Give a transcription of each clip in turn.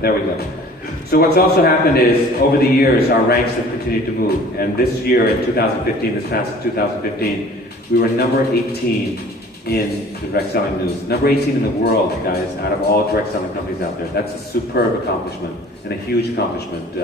there we go. So what's also happened is, over the years, our ranks have continued to move. And this year, in 2015, this past 2015, we were number 18 in the direct selling news. Number 18 in the world, guys, out of all direct selling companies out there. That's a superb accomplishment and a huge accomplishment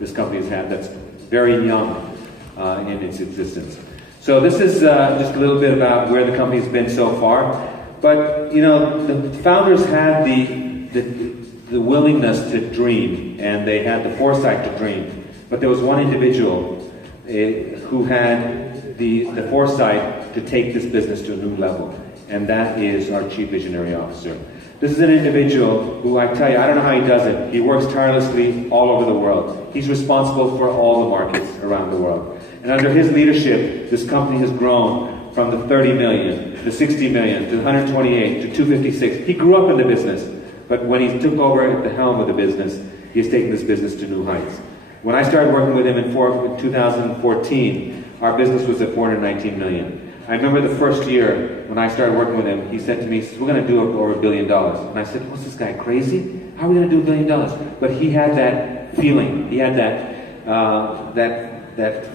this company has had that's very young in its existence. So this is just a little bit about where the company's been so far. But, you know, the founders had the willingness to dream, and they had the foresight to dream. But there was one individual who had the foresight to take this business to a new level, and that is our Chief Visionary Officer. This is an individual who, I tell you, I don't know how he does it. He works tirelessly all over the world. He's responsible for all the markets around the world. And under his leadership, this company has grown from the 30 million, to 60 million, to 128, to 256. He grew up in the business, but when he took over at the helm of the business, he has taken this business to new heights. When I started working with him in 2014, our business was at 419 million. I remember the first year when I started working with him, he said to me, we're going to do over $1 billion. And I said, what's this guy, crazy? How are we going to do $1 billion? But he had that feeling, he had that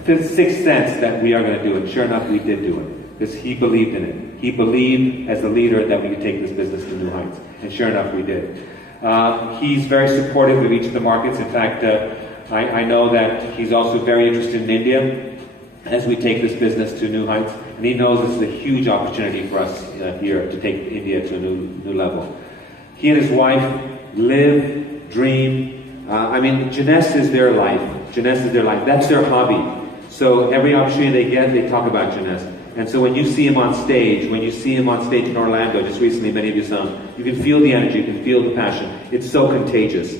sixth sense that we are going to do it. Sure enough, we did do it, because he believed in it. He believed as a leader that we could take this business to new heights. And sure enough, we did. He's very supportive of each of the markets. In fact, I know that he's also very interested in India as we take this business to new heights. And he knows this is a huge opportunity for us here to take India to a new level. He and his wife live, dream. I mean, Jeunesse is their life. Jeunesse is their life. That's their hobby. So every opportunity they get, they talk about Jeunesse. And so when you see him on stage, in Orlando, just recently, many of you saw him, you can feel the energy, you can feel the passion. It's so contagious.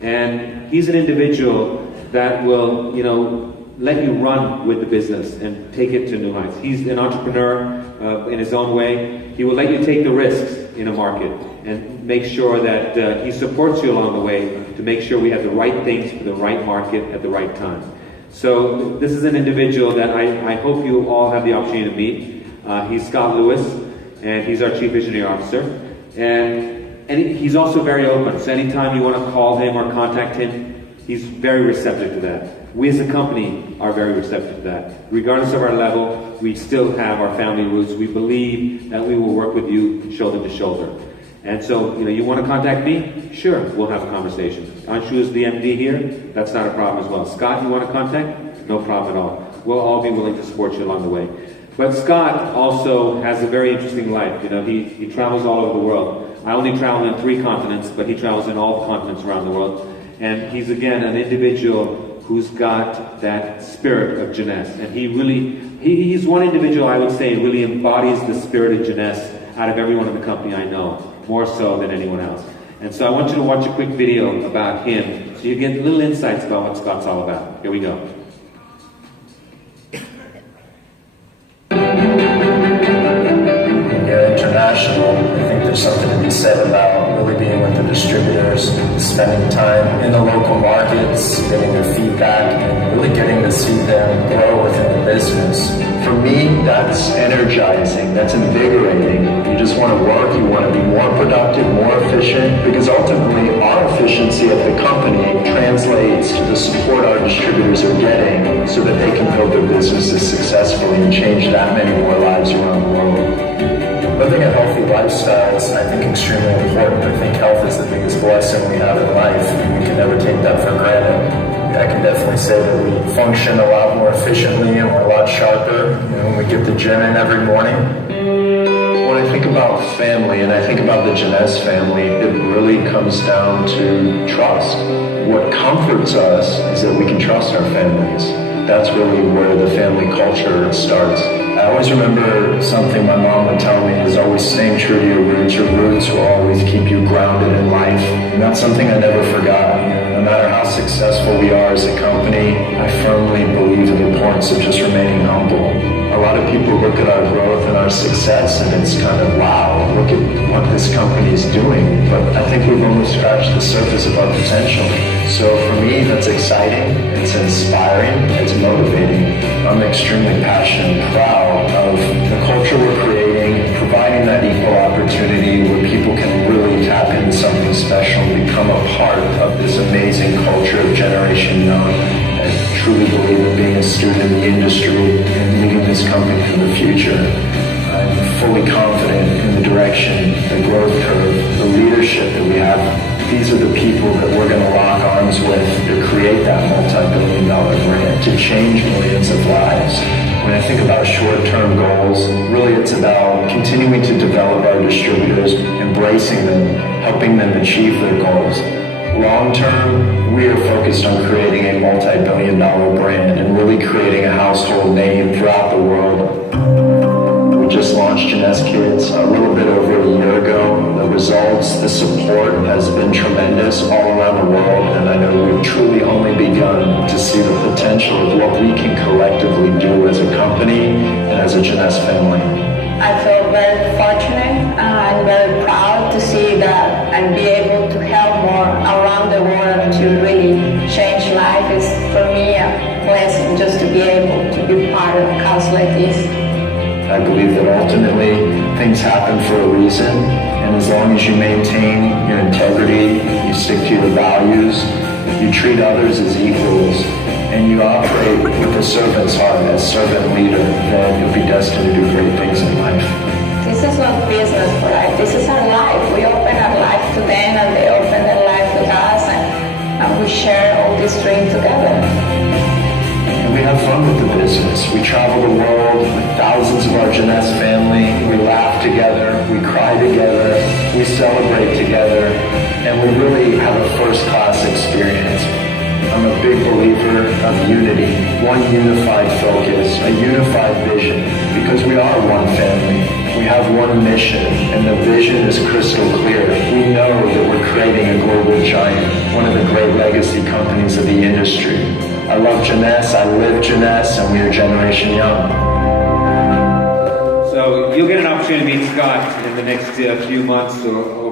And he's an individual that will, you know, let you run with the business and take it to new heights. He's an entrepreneur in his own way. He will let you take the risks in a market and make sure that he supports you along the way to make sure we have the right things for the right market at the right time. So this is an individual that I hope you all have the opportunity to meet. He's Scott Lewis, and he's our Chief Visionary Officer. And he's also very open. So anytime you want to call him or contact him, he's very receptive to that. We as a company are very receptive to that. Regardless of our level, we still have our family roots. We believe that we will work with you shoulder to shoulder. And so, you know, you want to contact me? Sure, we'll have a conversation. Anshu is the MD here. That's not a problem as well. Scott, you want to contact? No problem at all. We'll all be willing to support you along the way. But Scott also has a very interesting life. You know, he travels all over the world. I only travel in 3 continents, but he travels in all the continents around the world. And he's, again, an individual who's got that spirit of Jeunesse. And he's one individual, I would say, really embodies the spirit of Jeunesse out of everyone in the company I know, more so than anyone else. And so I want you to watch a quick video about him so you get little insights about what Scott's all about. Here we go. International, I think there's something to be said about really being with the distributors, spending time in the local markets, getting their feedback, and really getting to see them grow within the business. For me, that's energizing, that's invigorating. You just want to work, you want to be more productive, more efficient, because ultimately our efficiency at the company translates to the support our distributors are getting so that they can build their businesses successfully and change that many more lives around the world. Living a healthy lifestyle is, I think, extremely important. I think health is the biggest blessing we have in life, and we can never take that for granted. I can definitely say that we function a lot more efficiently and we're a lot sharper, you know, when we get the gym in every morning. When I think about family and I think about the Jeunesse family, it really comes down to trust. What comforts us is that we can trust our families. That's really where the family culture starts. I always remember something my mom would tell me is always staying true to your roots. Your roots will always keep you grounded in life. And that's something I never forgot. No matter how successful we are as a company, I firmly believe in the importance of just remaining humble. A lot of people look at our growth and our success and it's kind of, wow, look at what this company is doing. But I think we've only scratched the surface of our potential. So for me, that's exciting, it's inspiring, it's motivating. I'm extremely passionate and proud of the culture we're creating, providing that equal opportunity where people can really tap into something special and become a part of culture of Generation Young. I truly believe in being a student in the industry and leading this company for the future. I'm fully confident in the direction, the growth curve, the leadership that we have. These are the people that we're going to lock arms with to create that multi-billion-dollar brand, to change millions of lives. When I think about short-term goals, really it's about continuing to develop our distributors, embracing them, helping them achieve their goals. Long-term, we are focused on creating a multi-billion-dollar brand and really creating a household name throughout the world. We just launched Jeunesse Kids a little bit over a year ago. The results, the support has been tremendous all around the world, and I know we've truly only begun to see the potential of what we can collectively do as a company and as a Jeunesse family. I feel very fortunate and very proud to see that and be able to help more around the world to really change life. Is for me a blessing just to be able to be part of a cause like this. I believe that ultimately things happen for a reason, and as long as you maintain your integrity, you stick to your values, you treat others as equals, and you operate with a servant's heart as servant leader, then you'll be destined to do great things in life. This is not business for us. This is our life. We open our life to them, and they open their life with us, and we share all this dream together. We have fun with the business. We travel the world with thousands of our Jeunesse family. We laugh together, we cry together, we celebrate together, and we really have a first-class experience. I'm a big believer of unity, one unified focus, a unified vision, because we are one family. We have one mission, and the vision is crystal clear. We know that we're creating a global giant, one of the great legacy companies of the industry. I love Jeunesse, I live Jeunesse, and we are Generation Young. So you'll get an opportunity to meet Scott in the next few months or